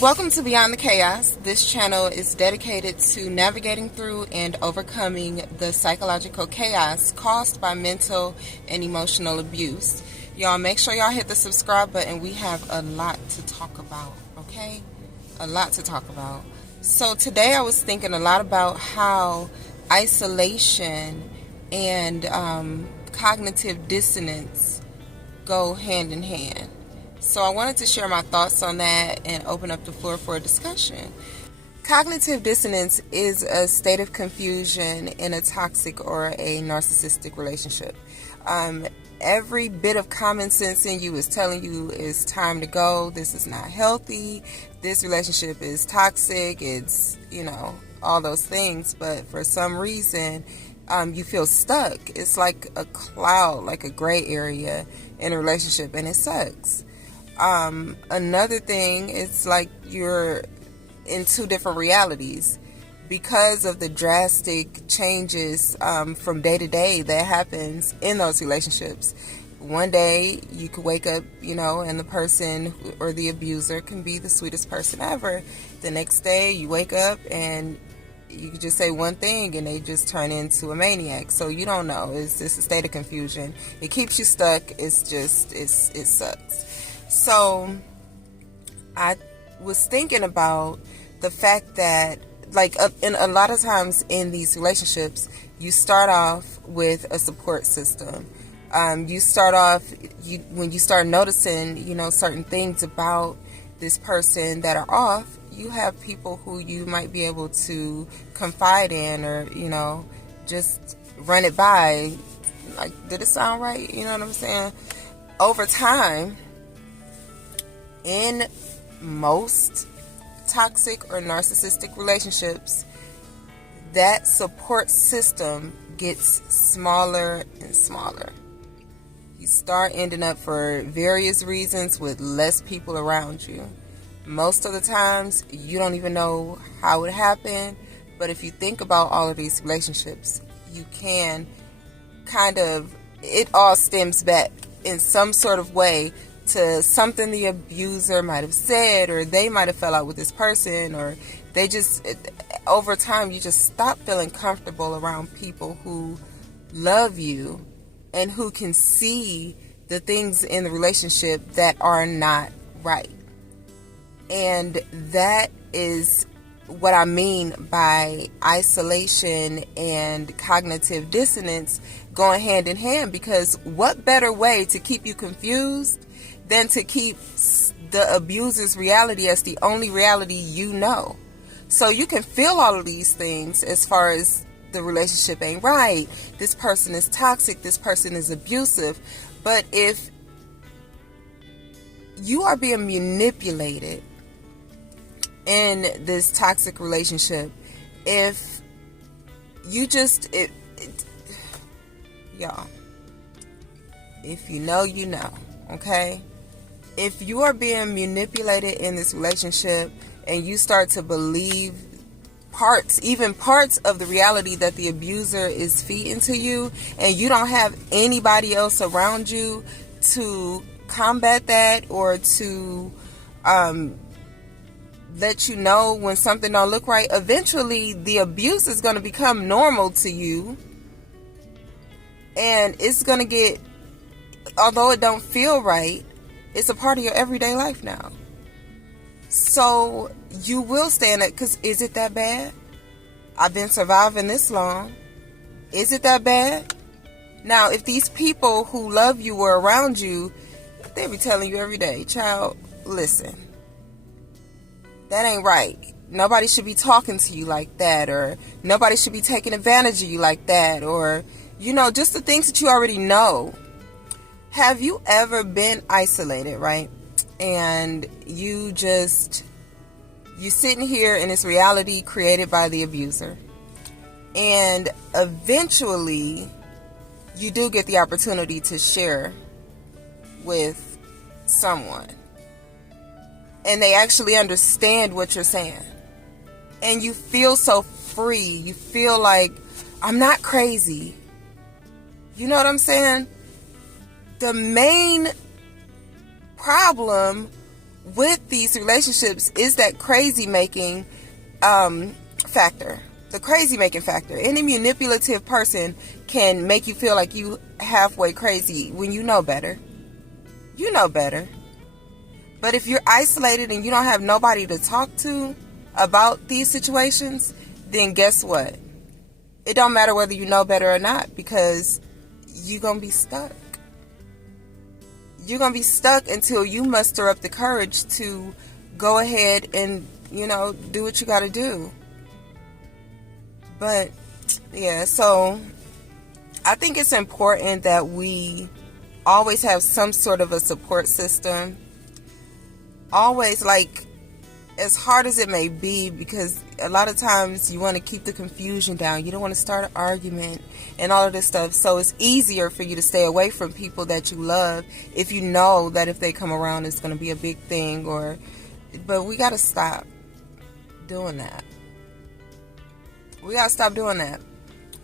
Welcome to Beyond the Chaos. This channel is dedicated to navigating through and overcoming the psychological chaos caused by mental and emotional abuse. Y'all make sure y'all hit the subscribe button. We have a lot to talk about, okay? A lot to talk about. So today I was thinking a lot about how isolation and cognitive dissonance go hand in hand. So I wanted to share my thoughts on that and open up the floor for a discussion. Cognitive dissonance is a state of confusion in a toxic or a narcissistic relationship. Every bit of common sense in you is telling you it's time to go. This is not healthy. This relationship is toxic. It's, all those things. But for some reason, you feel stuck. It's like a cloud, like a gray area in a relationship, and it sucks. Another thing, it's like you're in two different realities because of the drastic changes from day to day that happens in those relationships. One day you could wake up, and the person or the abuser can be the sweetest person ever. The next day you wake up and you could just say one thing and they just turn into a maniac. So you don't know. It's just a state of confusion. It keeps you stuck. It sucks. So I was thinking about the fact that, in a lot of times in these relationships, you start off with a support system. You start off, when you start noticing, certain things about this person that are off, you have people who you might be able to confide in or, just run it by. Like, did it sound right? You know what I'm saying? Over time, in most toxic or narcissistic relationships, that support system gets smaller and smaller. You start ending up, for various reasons, with less people around you. Most of the times, you don't even know how it happened, but if you think about all of these relationships, you can it all stems back in some sort of way to something the abuser might have said, or they might have fell out with this person, or they just, over time, you just stop feeling comfortable around people who love you and who can see the things in the relationship that are not right. And that is what I mean by isolation and cognitive dissonance going hand in hand, because what better way to keep you confused than to keep the abuser's reality as the only reality you know. So you can feel all of these things as far as the relationship ain't right, this person is toxic, this person is abusive. But if you are being manipulated in this toxic relationship, if you just, y'all, if you know, you know, okay? If you are being manipulated in this relationship and you start to believe even parts of the reality that the abuser is feeding to you, and you don't have anybody else around you to combat that or to let you know when something don't look right, eventually the abuse is going to become normal to you, and it's going to get, although it don't feel right, it's a part of your everyday life now. So you will stay in it, because is it that bad? I've been surviving this long. Is it that bad? Now, if these people who love you were around you, they be telling you every day, child, listen, that ain't right. Nobody should be talking to you like that, or nobody should be taking advantage of you like that, or, just the things that you already know. Have you ever been isolated, right? And you're sitting here in this reality created by the abuser. And eventually, you do get the opportunity to share with someone. And they actually understand what you're saying. And you feel so free. You feel like, I'm not crazy. You know what I'm saying? The main problem with these relationships is that crazy making factor. The crazy making factor. Any manipulative person can make you feel like you halfway crazy when you know better. You know better. But if you're isolated and you don't have nobody to talk to about these situations, then guess what? It don't matter whether you know better or not, because you're going to be stuck. You're going to be stuck until you muster up the courage to go ahead and, do what you got to do. But, yeah, so I think it's important that we always have some sort of a support system. Always, like, as hard as it may be, because a lot of times you want to keep the confusion down. You don't want to start an argument and all of this stuff. So it's easier for you to stay away from people that you love if you know that if they come around, it's going to be a big thing. But we got to stop doing that. We got to stop doing that.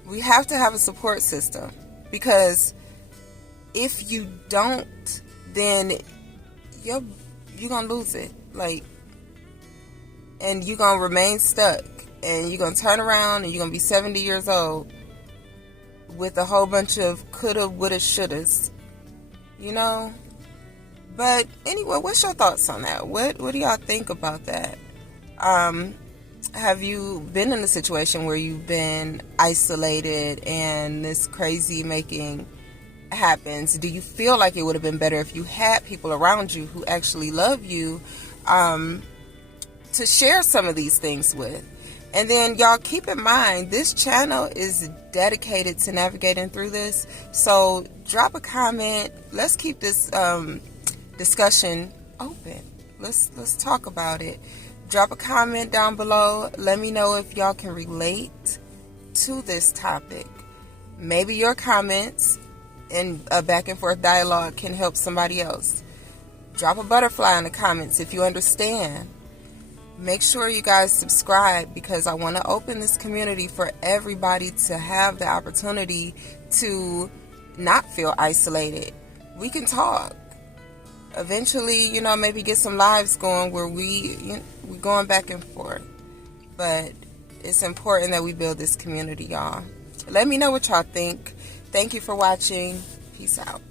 We have to have a support system, because if you don't, then you're going to lose it. And you're going to remain stuck, and you're going to turn around and you're going to be 70 years old with a whole bunch of coulda, woulda, shouldas, But anyway, what's your thoughts on that? What do y'all think about that? Have you been in a situation where you've been isolated and this crazy making happens? Do you feel like it would have been better if you had people around you who actually love you, to share some of these things with? And then y'all keep in mind, this channel is dedicated to navigating through this. So drop a comment. Let's keep this discussion open. Let's talk about it. Drop a comment down below. Let me know if y'all can relate to this topic. Maybe your comments and a back and forth dialogue can help somebody else. Drop a butterfly in the comments if you understand. Make sure you guys subscribe, because I want to open this community for everybody to have the opportunity to not feel isolated. We can talk. Eventually, maybe get some lives going where we're going back and forth. But it's important that we build this community, y'all. Let me know what y'all think. Thank you for watching. Peace out.